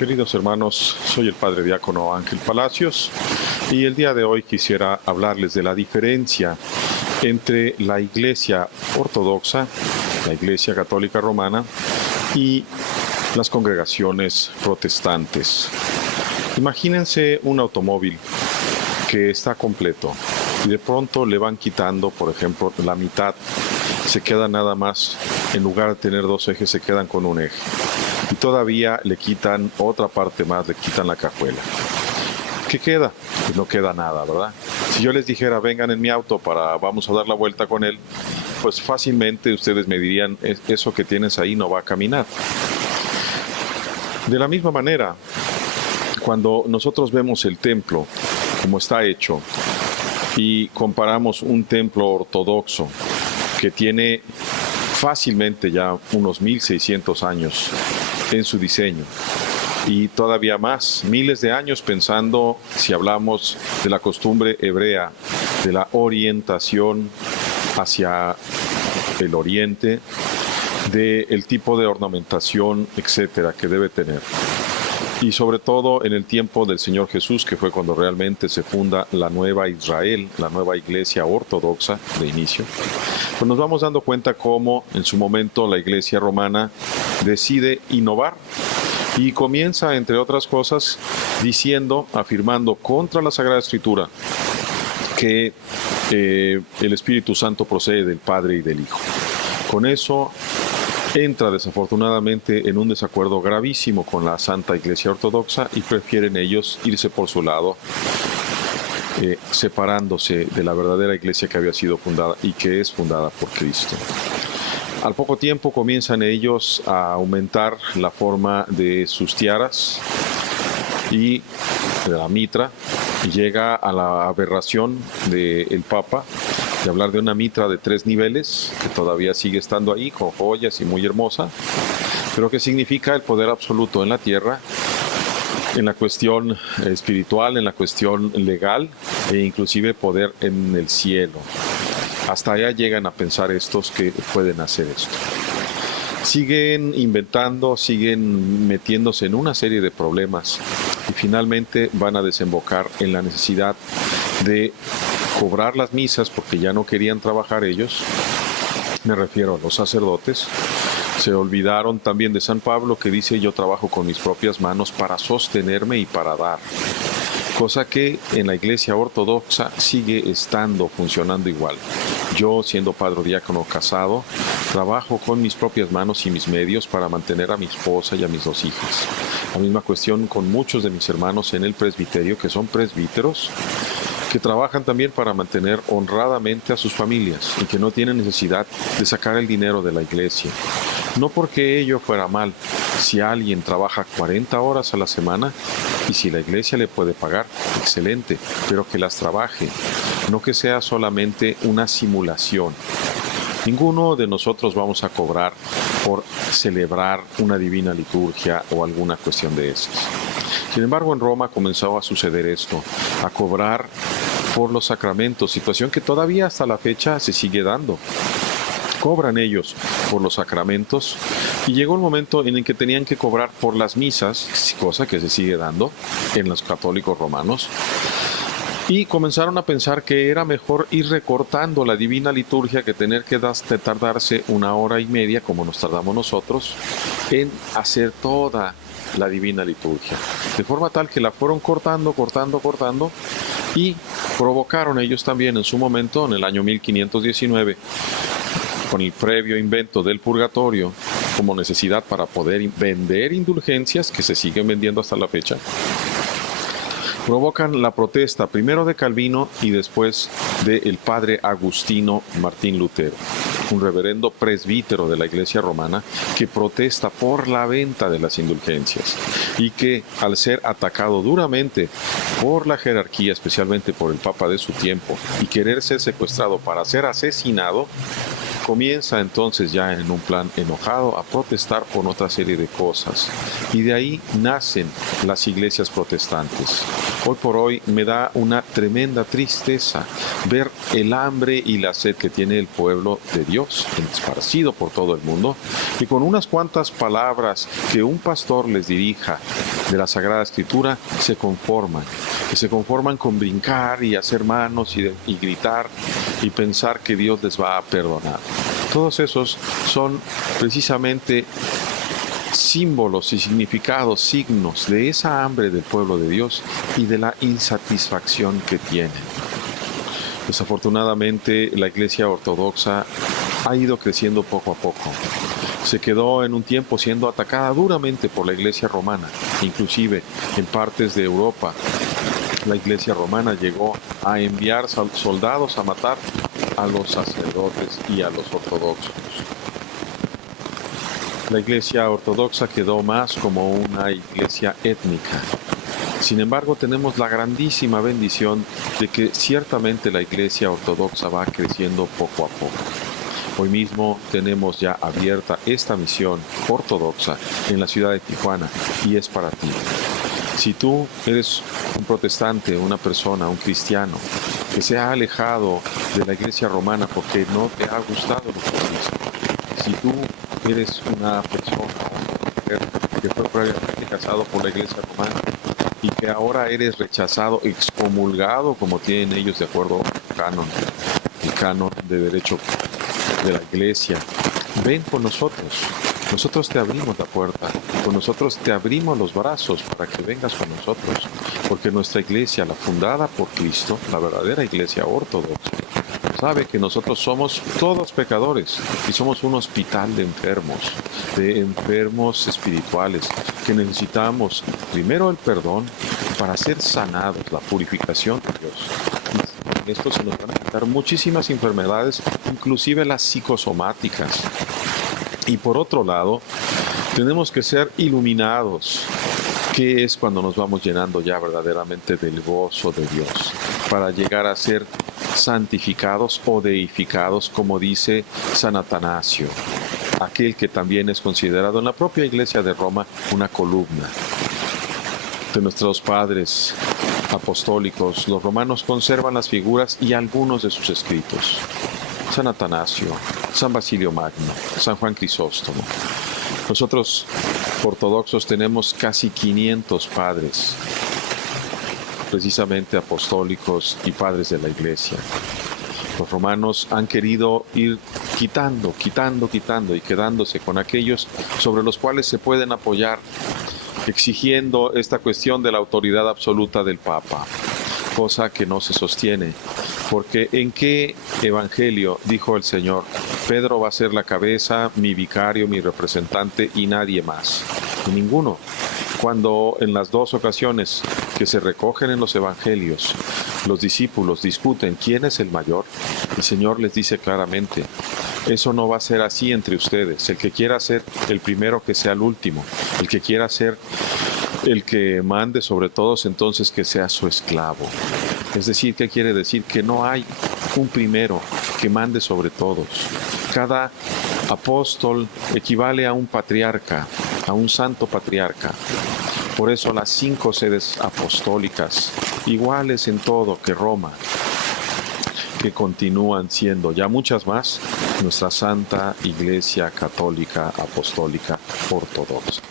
Queridos hermanos, soy el Padre Diácono Ángel Palacios y el día de hoy quisiera hablarles de la diferencia entre la Iglesia Ortodoxa, la Iglesia Católica Romana y las congregaciones protestantes. Imagínense un automóvil que está completo y de pronto le van quitando, por ejemplo, la mitad, se queda nada más, en lugar de tener dos ejes, se quedan con un eje. Y todavía le quitan otra parte más, le quitan la cajuela. ¿Qué queda? Pues no queda nada, ¿verdad? Si yo les dijera, vengan en mi auto vamos a dar la vuelta con él, pues fácilmente ustedes me dirían, eso que tienes ahí no va a caminar. De la misma manera, cuando nosotros vemos el templo, como está hecho, y comparamos un templo ortodoxo que tiene fácilmente ya unos 1600 años en su diseño y todavía más, miles de años pensando, si hablamos de la costumbre hebrea, de la orientación hacia el oriente, del tipo de ornamentación, etcétera, que debe tener. Y sobre todo en el tiempo del Señor Jesús, que fue cuando realmente se funda la nueva Israel, la nueva iglesia ortodoxa de inicio, pues nos vamos dando cuenta cómo en su momento la iglesia romana decide innovar y comienza, entre otras cosas, afirmando contra la Sagrada Escritura que el Espíritu Santo procede del Padre y del Hijo. Con eso entra desafortunadamente en un desacuerdo gravísimo con la Santa Iglesia Ortodoxa y prefieren ellos irse por su lado, separándose de la verdadera iglesia que había sido fundada y que es fundada por Cristo. Al poco tiempo comienzan ellos a aumentar la forma de sus tiaras y de la mitra, y llega a la aberración del Papa de hablar de una mitra de 3 niveles, que todavía sigue estando ahí, con joyas y muy hermosa, pero que significa el poder absoluto en la tierra, en la cuestión espiritual, en la cuestión legal, e inclusive poder en el cielo. Hasta allá llegan a pensar estos que pueden hacer esto. Siguen inventando, siguen metiéndose en una serie de problemas y finalmente van a desembocar en la necesidad de cobrar las misas porque ya no querían trabajar ellos. Me refiero a los sacerdotes. Se olvidaron también de San Pablo, que dice: yo trabajo con mis propias manos para sostenerme y para dar. Cosa que en la iglesia ortodoxa sigue funcionando igual. Yo, siendo padre diácono casado, trabajo con mis propias manos y mis medios para mantener a mi esposa y a mis 2 hijas. La misma cuestión con muchos de mis hermanos en el presbiterio, que son presbíteros, que trabajan también para mantener honradamente a sus familias y que no tienen necesidad de sacar el dinero de la iglesia. No porque ello fuera mal. Si alguien trabaja 40 horas a la semana y si la iglesia le puede pagar, excelente, pero que las trabaje, no que sea solamente una simulación. Ninguno de nosotros vamos a cobrar por celebrar una divina liturgia o alguna cuestión de esas. Sin embargo, en Roma comenzó a suceder esto, a cobrar por los sacramentos, situación que todavía hasta la fecha se sigue dando. Cobran ellos por los sacramentos y llegó el momento en el que tenían que cobrar por las misas, cosa que se sigue dando en los católicos romanos. Y comenzaron a pensar que era mejor ir recortando la divina liturgia que tener que tardarse 1 hora y media, como nos tardamos nosotros, en hacer toda la divina liturgia. De forma tal que la fueron cortando, y provocaron ellos también en su momento, en el año 1519, con el previo invento del purgatorio, como necesidad para poder vender indulgencias, que se siguen vendiendo hasta la fecha, provocan la protesta primero de Calvino y después del padre Agustino Martín Lutero, un reverendo presbítero de la iglesia romana que protesta por la venta de las indulgencias y que, al ser atacado duramente por la jerarquía, especialmente por el papa de su tiempo, y querer ser secuestrado para ser asesinado, comienza entonces ya en un plan enojado a protestar por otra serie de cosas. Y de ahí nacen las iglesias protestantes. Hoy por hoy me da una tremenda tristeza ver el hambre y la sed que tiene el pueblo de Dios, esparcido por todo el mundo, y con unas cuantas palabras que un pastor les dirija de la Sagrada Escritura se conforman, que se conforman con brincar y hacer manos y gritar y pensar que Dios les va a perdonar. Todos esos son precisamente símbolos y significados, signos de esa hambre del pueblo de Dios y de la insatisfacción que tienen. Desafortunadamente, la Iglesia Ortodoxa ha ido creciendo poco a poco. Se quedó en un tiempo siendo atacada duramente por la Iglesia Romana, inclusive en partes de Europa. La Iglesia Romana llegó a enviar soldados a matar a los sacerdotes y a los ortodoxos. La Iglesia Ortodoxa quedó más como una iglesia étnica. Sin embargo, tenemos la grandísima bendición de que ciertamente la Iglesia Ortodoxa va creciendo poco a poco. Hoy mismo tenemos ya abierta esta misión ortodoxa en la ciudad de Tijuana y es para ti. Si tú eres un protestante, una persona, un cristiano que se ha alejado de la Iglesia Romana porque no te ha gustado lo que viste, si tú eres una persona, una mujer que fue previamente casado por la Iglesia Romana y que ahora eres rechazado, excomulgado, como tienen ellos de acuerdo al canon de derecho de la Iglesia, ven con nosotros. Nosotros te abrimos la puerta, con nosotros te abrimos los brazos para que vengas con nosotros, porque nuestra iglesia, la fundada por Cristo, la verdadera iglesia ortodoxa, sabe que nosotros somos todos pecadores y somos un hospital de enfermos espirituales, que necesitamos primero el perdón para ser sanados, la purificación de Dios. Y en esto se nos van a quitar muchísimas enfermedades, inclusive las psicosomáticas. Y por otro lado, tenemos que ser iluminados, que es cuando nos vamos llenando ya verdaderamente del gozo de Dios, para llegar a ser santificados o deificados, como dice San Atanasio, aquel que también es considerado en la propia Iglesia de Roma una columna de nuestros padres apostólicos. Los romanos conservan las figuras y algunos de sus escritos. San Atanasio, San Basilio Magno, San Juan Crisóstomo. Nosotros, ortodoxos, tenemos casi 500 padres, precisamente apostólicos y padres de la Iglesia. Los romanos han querido ir quitando y quedándose con aquellos sobre los cuales se pueden apoyar, exigiendo esta cuestión de la autoridad absoluta del Papa, cosa que no se sostiene. Porque ¿en qué evangelio dijo el Señor? Pedro va a ser la cabeza, mi vicario, mi representante y nadie más. En ninguno. Cuando en las dos ocasiones que se recogen en los evangelios, los discípulos discuten quién es el mayor, el Señor les dice claramente, eso no va a ser así entre ustedes. El que quiera ser el primero, que sea el último. El que quiera ser el que mande sobre todos, entonces que sea su esclavo. Es decir, ¿qué quiere decir? Que no hay un primero que mande sobre todos. Cada apóstol equivale a un patriarca, a un santo patriarca. Por eso las 5 sedes apostólicas, iguales en todo que Roma, que continúan siendo ya muchas más, nuestra Santa Iglesia Católica Apostólica Ortodoxa.